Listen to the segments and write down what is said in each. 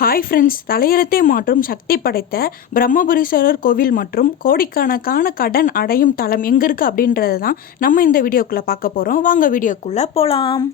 Hi friends, தலையெழுத்தை மாற்றும் சக்தி படைத்த பிரம்மபுரீஸ்வரர் கோவில் மற்றும் கோடிக்கணக்கான கடன் அடையும் தலம் எங்கே இருக்குது அப்படின்றது தான் நம்ம இந்த வீடியோக்குள்ளே பார்க்க போகிறோம். வாங்க வீடியோக்குள்ளே போகலாம்.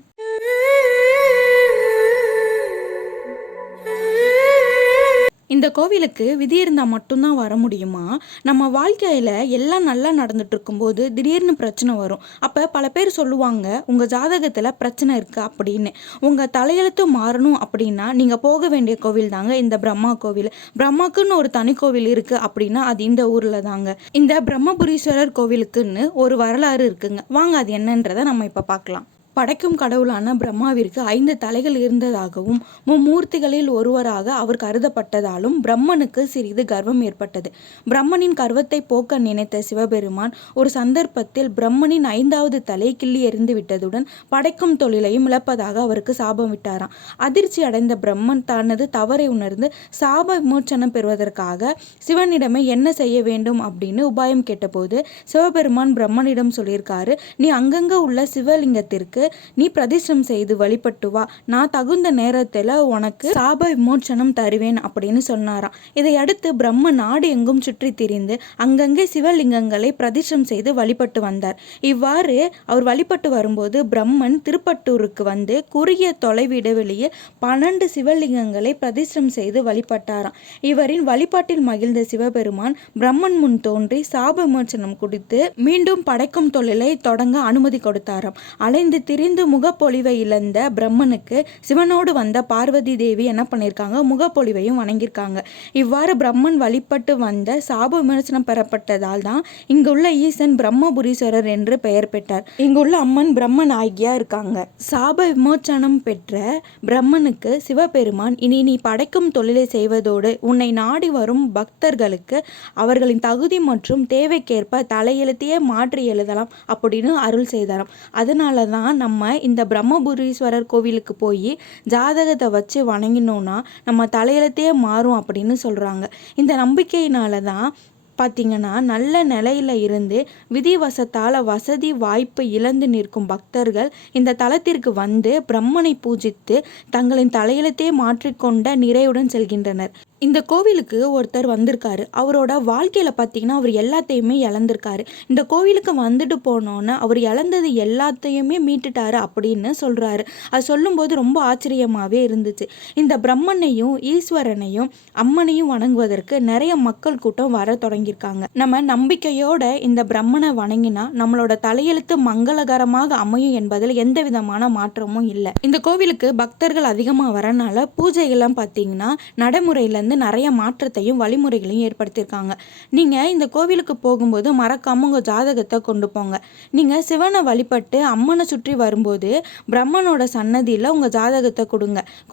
இந்த கோவிலுக்கு விதி இருந்தால் மட்டும்தான் வர முடியுமா? நம்ம வாழ்க்கையில் எல்லாம் நல்லா நடந்துட்டு இருக்கும்போது திடீர்னு பிரச்சனை வரும். அப்போ பல பேர் சொல்லுவாங்க, உங்கள் ஜாதகத்தில் பிரச்சனை இருக்குது அப்படின்னு. உங்கள் தலையெழுத்து மாறணும் அப்படின்னா நீங்கள் போக வேண்டிய கோவில் தாங்க இந்த பிரம்மா கோவில். பிரம்மாக்குன்னு ஒரு தனி கோவில் இருக்குது அப்படின்னா அது இந்த ஊரில் தாங்க. இந்த பிரம்மபுரீஸ்வரர் கோவிலுக்குன்னு ஒரு வரலாறு இருக்குங்க. வாங்க அது என்னன்றதை நம்ம இப்போ பார்க்கலாம். படைக்கும் கடவுளான பிரம்மாவிற்கு 5 தலைகள் இருந்ததாகவும் மும்மூர்த்திகளில் ஒருவராக அவர் கருதப்பட்டதாலும் பிரம்மனுக்கு சிறிது கர்வம் ஏற்பட்டது. பிரம்மனின் கர்வத்தை போக்க நினைத்த சிவபெருமான் ஒரு சந்தர்ப்பத்தில் பிரம்மனின் 5வது தலை கிள்ளி எறிந்து விட்டதுடன் படைக்கும் தொழிலையும் இழப்பதாக அவருக்கு சாபம் விட்டாராம். அதிர்ச்சி அடைந்த பிரம்மன் தனது தவறை உணர்ந்து சாப விமோச்சனம் பெறுவதற்காக சிவனிடமே என்ன செய்ய வேண்டும் அப்படின்னு உபாயம் கேட்டபோது சிவபெருமான் பிரம்மனிடம் சொல்லியிருக்காரு, நீ அங்கங்க உள்ள சிவலிங்கத்திற்கு நீ பிரதிஷ்டம் செய்து வழிபட்டு வா, நான் தகுந்த நேரத்தில் உனக்கு சாப விமோச்சனம் தருவேன் அப்படின்னு சொன்னாராம். இதையடுத்து பிரம்ம நாடு எங்கும் சுற்றி திரிந்து அங்கங்கே சிவலிங்கங்களை பிரதிஷ்டம் செய்து வழிபட்டு வந்தார். இவ்வாறு அவர் வழிபட்டு வரும்போது பிரம்மன் திருப்பட்டூருக்கு வந்து குறுகிய தொலைவு இடைவெளியில் 12 சிவலிங்கங்களை பிரதிஷ்டம் செய்து வழிபட்டாராம். இவரின் வழிபாட்டில் மகிழ்ந்த சிவபெருமான் பிரம்மன் முன் தோன்றி சாப விமோச்சனம் கொடுத்து மீண்டும் படைக்கும் தொழிலை தொடங்க அனுமதி கொடுத்தாராம். அலைந்து திரிந்து முகப்பொழிவை இழந்த பிரம்மனுக்கு சிவனோடு வந்த பார்வதி தேவி என்ன பண்ணியிருக்காங்க, முகப்பொழிவையும் வணங்கியிருக்காங்க. இவ்வாறு பிரம்மன் வழிபட்டு வந்த சாப விமோசனம் பெறப்பட்டதால் தான் இங்குள்ள ஈசன் பிரம்மபுரீஸ்வரர் என்று பெயர் பெற்றார். இங்குள்ள அம்மன் பிரம்ம நாயகியா இருக்காங்க. சாப விமோச்சனம் பெற்ற பிரம்மனுக்கு சிவபெருமான், இனி நீ படைக்கும் தொழிலை செய்வதோடு உன்னை நாடி வரும் பக்தர்களுக்கு அவர்களின் தகுதி மற்றும் தேவைக்கேற்ப தலையெழுத்தையே மாற்றி எழுதலாம் அப்படின்னு அருள் செய்தாராம். அதனால தான் நம்ம இந்த பிரம்மபுரீஸ்வரர் கோவிலுக்கு போய் ஜாதகத்தை வச்சு வணங்கினோன்னா நம்ம தலையெழுத்தையே மாறும் அப்படின்னு சொல்கிறாங்க. இந்த நம்பிக்கையினால தான் பார்த்திங்கன்னா நல்ல நிலையில் இருந்து விதிவசத்தால் வசதி வாய்ப்பு இழந்து நிற்கும் பக்தர்கள் இந்த தலத்திற்கு வந்து பிரம்மனை பூஜித்து தங்களின் தலையெழுத்தையே மாற்றிக்கொண்ட நிறைவுடன் செல்கின்றனர். இந்த கோவிலுக்கு ஒருத்தர் வந்திருக்காரு. அவரோட வாழ்க்கையில் பார்த்திங்கன்னா அவர் எல்லாத்தையுமே இழந்திருக்காரு. இந்த கோவிலுக்கு வந்துட்டு போனோன்னு அவர் இழந்தது எல்லாத்தையுமே மீட்டுட்டாரு அப்படின்னு சொல்கிறாரு. அது சொல்லும்போது ரொம்ப ஆச்சரியமாகவே இருந்துச்சு. இந்த பிரம்மனையும் ஈஸ்வரனையும் அம்மனையும் வணங்குவதற்கு நிறைய மக்கள் கூட்டம் வர தொடங்கியிருக்காங்க. நம்ம நம்பிக்கையோட இந்த பிரம்மனை வணங்கினா நம்மளோட தலையெழுத்து மங்களகரமாக அமையும் என்பதில் எந்த விதமான மாற்றமும் இல்லை. இந்த கோவிலுக்கு பக்தர்கள் அதிகமாக வரனால பூஜைகள்லாம் பார்த்திங்கன்னா நடைமுறையில் நிறைய மாற்றத்தையும் வழிமுறைகளையும் ஏற்படுத்தியிருக்காங்க. நீங்கள் இந்த கோவிலுக்கு போகும்போது மறக்காம உங்கள் ஜாதகத்தை கொண்டு போங்க. நீங்கள் சிவனை வழிபட்டு அம்மனை சுற்றி வரும்போது பிரம்மனோட சன்னதியில் உங்கள் ஜாதகத்தை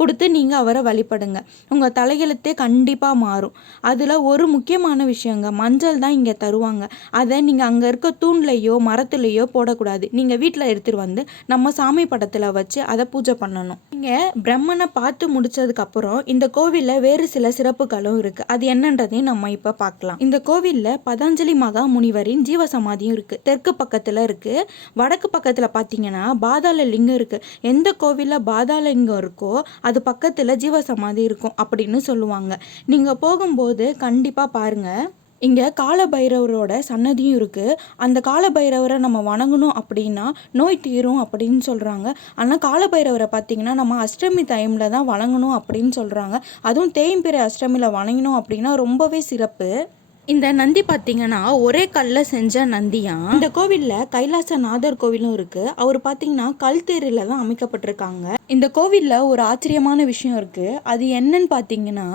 கொடுத்து நீங்கள் அவரை வழிபடுங்க. உங்கள் தலையெழுத்தே கண்டிப்பாக மாறும். அதில் ஒரு முக்கியமான விஷயங்க, மஞ்சள் தான் இங்கே தருவாங்க. அதை நீங்கள் அங்கே இருக்க தூண்லையோ மரத்துலையோ போடக்கூடாது. நீங்கள் வீட்டில் எடுத்துகிட்டு வந்து நம்ம சாமி படத்தில் வச்சு அதை பூஜை பண்ணணும். நீங்கள் பிரம்மனை பார்த்து முடிச்சதுக்கப்புறம் இந்த கோவிலில் வேறு சில சிறப்புகளும் இருக்கு. அது என்னன்றதையும் நம்ம இப்ப பார்க்கலாம். இந்த கோவில்ல பதஞ்சலி மகா முனிவரின் ஜீவ சமாதியும் இருக்கு. தெற்கு பக்கத்துல இருக்கு. வடக்கு பக்கத்துல பாத்தீங்கன்னா பாதாள லிங்கம் இருக்கு. எந்த கோவில்ல பாதாள லிங்கம் இருக்கோ அது பக்கத்துல ஜீவ சமாதி இருக்கும் அப்படின்னு சொல்லுவாங்க. நீங்க போகும்போது கண்டிப்பா பாருங்க. இங்கே காலபைரவரோட சன்னதியும் இருக்குது. அந்த காலபைரவரை நம்ம வணங்கணும் அப்படின்னா நோய் தீரும் அப்படின்னு சொல்கிறாங்க. ஆனால் காலபைரவரை பார்த்திங்கன்னா நம்ம அஷ்டமி டைமில் தான் வணங்கணும் அப்படின்னு சொல்கிறாங்க. அதுவும் தேய்பிறை அஷ்டமியில் வணங்கணும் அப்படின்னா ரொம்பவே சிறப்பு. இந்த நந்தி பார்த்தீங்கன்னா ஒரே கல்லில் செஞ்ச நந்தியா. இந்த கோவிலில் கைலாசநாதர் கோவிலும் இருக்குது. அவர் பார்த்தீங்கன்னா கல் தேரில் தான் அமைக்கப்பட்டிருக்காங்க. இந்த கோவிலில் ஒரு ஆச்சரியமான விஷயம் இருக்குது. அது என்னன்னு பார்த்தீங்கன்னா,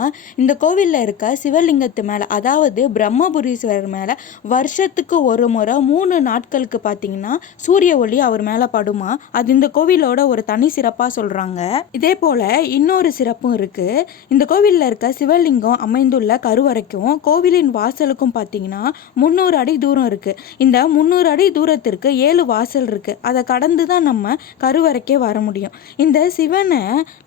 இந்த கோவிலில் இருக்க சிவலிங்கத்து மேலே, அதாவது பிரம்மபுரீஸ்வரர் மேலே வருஷத்துக்கு ஒரு முறை 3 நாட்களுக்கு பார்த்தீங்கன்னா சூரிய ஒளி அவர் மேலே படுமா. அது இந்த கோவிலோட ஒரு தனி சிறப்பாக சொல்கிறாங்க. இதே போல் இன்னொரு சிறப்பும் இருக்குது. இந்த கோவிலில் இருக்க சிவலிங்கம் அமைந்துள்ள கருவறைக்கும் கோவிலின் வாசல் வாசலுக்கும் பார்த்தீங்கன்னா 300 அடி தூரம் இருக்குது. இந்த 300 அடி தூரத்திற்கு 7 வாசல் இருக்குது. அதை கடந்து தான் நம்ம கருவறைக்கே வர முடியும். இந்த சிவனை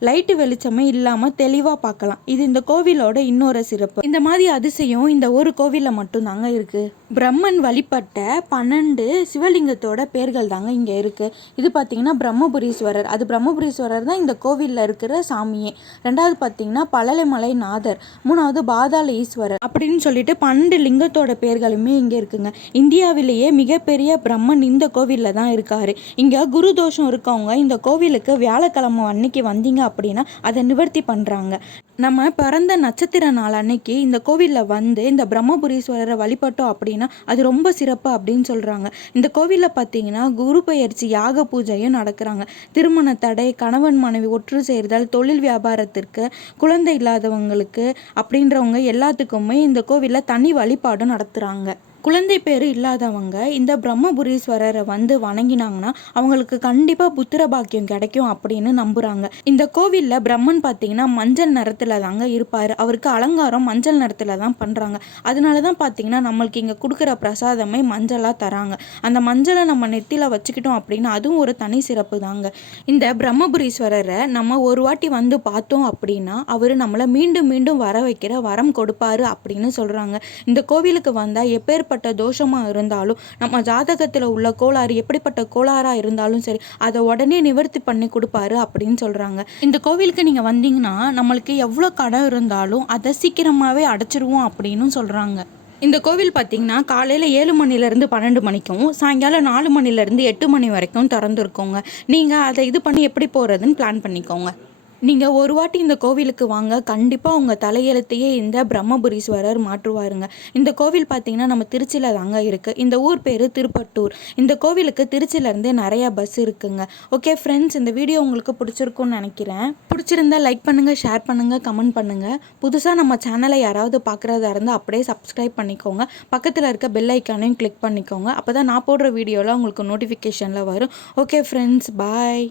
லைட்டு வெளிச்சமே இல்லாமல் தெளிவாக பார்க்கலாம். இது இந்த கோவிலோட இன்னொரு சிறப்பு. இந்த மாதிரி அதிசயம் இந்த ஒரு கோவிலில் மட்டும்தாங்க இருக்குது. பிரம்மன் வழிபட்ட 12 சிவலிங்கத்தோட பேர்கள் தாங்க இங்கே இருக்குது. இது பார்த்தீங்கன்னா பிரம்மபுரீஸ்வரர். அது பிரம்மபுரீஸ்வரர் தான் இந்த கோவிலில் இருக்கிற சாமியே. ரெண்டாவது பார்த்தீங்கன்னா பழலைமலை நாதர். மூணாவது பாதாள ஈஸ்வரர் அப்படின்னு சொல்லிட்டு 12 லிங்கத்தோட பேர்களுமே இங்கே இருக்குங்க. இந்தியாவிலேயே மிகப்பெரிய பிரம்மன் இந்த கோவிலில் தான் இருக்காரு. இங்கே குரு தோஷம் இருக்கவங்க இந்த கோவிலுக்கு வியாழக்கிழமை அன்னைக்கு வந்தீங்க அப்படின்னா அதை நிவர்த்தி பண்ணுறாங்க. நம்ம பிறந்த நட்சத்திர நாள் அன்னைக்கு இந்த கோவிலில் வந்து இந்த பிரம்மபுரீஸ்வரரை வழிபட்டோம் அப்படின்னா அது ரொம்ப சிறப்பு அப்படின்னு சொல்கிறாங்க. இந்த கோவிலில் பார்த்தீங்கன்னா குரு பெயர்ச்சி யாக பூஜையும் நடக்கிறாங்க. திருமண தடை, கணவன் மனைவி ஒற்று சேர்தல், தொழில் வியாபாரத்திற்கு, குழந்தை இல்லாதவங்களுக்கு அப்படின்றவங்க எல்லாத்துக்குமே இந்த கோவிலில் தனி வழிபாடும் நடத்துகிறாங்க. குழந்தை பேர் இல்லாதவங்க இந்த பிரம்மபுரீஸ்வரரை வந்து வணங்கினாங்கன்னா அவங்களுக்கு கண்டிப்பாக புத்திர பாக்கியம் கிடைக்கும் அப்படின்னு நம்புகிறாங்க. இந்த கோவிலில் பிரம்மன் பார்த்தீங்கன்னா மஞ்சள் நிறத்தில் தாங்க இருப்பார். அவருக்கு அலங்காரம் மஞ்சள் நிறத்தில் தான் பண்ணுறாங்க. அதனால தான் பார்த்தீங்கன்னா நம்மளுக்கு இங்கே கொடுக்குற பிரசாதமே மஞ்சளாக தராங்க. அந்த மஞ்சளை நம்ம நெத்தியில் வச்சுக்கிட்டோம் அப்படின்னா அதுவும் ஒரு தனி சிறப்பு தாங்க. இந்த பிரம்மபுரீஸ்வரரை நம்ம ஒரு வாட்டி வந்து பார்த்தோம் அப்படின்னா அவர் நம்மளை மீண்டும் மீண்டும் வர வைக்கிற வரம் கொடுப்பாரு அப்படின்னு சொல்கிறாங்க. இந்த கோவிலுக்கு வந்தால் எப்பேற்பட்ட தோஷமாக இருந்தாலும், நம்ம ஜாதகத்தில் உள்ள கோளாறு எப்படிப்பட்ட கோளாறாக இருந்தாலும் சரி அதை உடனே நிவர்த்தி பண்ணி கொடுப்பாரு அப்படின்னு சொல்கிறாங்க. இந்த கோவிலுக்கு நீங்கள் வந்தீங்கன்னா நம்மளுக்கு எவ்வளோ கடன் இருந்தாலும் அதை சீக்கிரமாகவே அடைச்சிருவோம் அப்படின்னு சொல்கிறாங்க. இந்த கோவில் பார்த்தீங்கன்னா காலையில் 7 மணிலேருந்து 12 மணிக்கும், சாயங்காலம் 4 மணிலேருந்து 8 மணி வரைக்கும் திறந்துருக்கோங்க. நீங்கள் அதை இது பண்ணி எப்படி போகிறதுன்னு பிளான் பண்ணிக்கோங்க. நீங்கள் ஒரு வாட்டி இந்த கோவிலுக்கு வாங்க, கண்டிப்பாக உங்கள் தலையெழுத்தையே இந்த பிரம்மபுரீஸ்வரர் மாற்றுவாருங்க. இந்த கோவில் பார்த்தீங்கன்னா நம்ம திருச்சியில் தாங்க இருக்குது. இந்த ஊர் பேர் திருப்பட்டூர். இந்த கோவிலுக்கு திருச்சியிலேருந்தே நிறையா பஸ் இருக்குங்க. ஓகே ஃப்ரெண்ட்ஸ், இந்த வீடியோ உங்களுக்கு பிடிச்சிருக்குன்னு நினைக்கிறேன். பிடிச்சிருந்தா லைக் பண்ணுங்கள், ஷேர் பண்ணுங்கள், கமெண்ட் பண்ணுங்கள். புதுசாக நம்ம சேனலை யாராவது பார்க்குறதா இருந்தால் அப்படியே சப்ஸ்கிரைப் பண்ணிக்கோங்க. பக்கத்தில் இருக்க பெல் ஐக்கானையும் கிளிக் பண்ணிக்கோங்க. அப்போ தான் நான் போடுற வீடியோவில் உங்களுக்கு நோட்டிஃபிகேஷனில் வரும். ஓகே ஃப்ரெண்ட்ஸ், பாய்.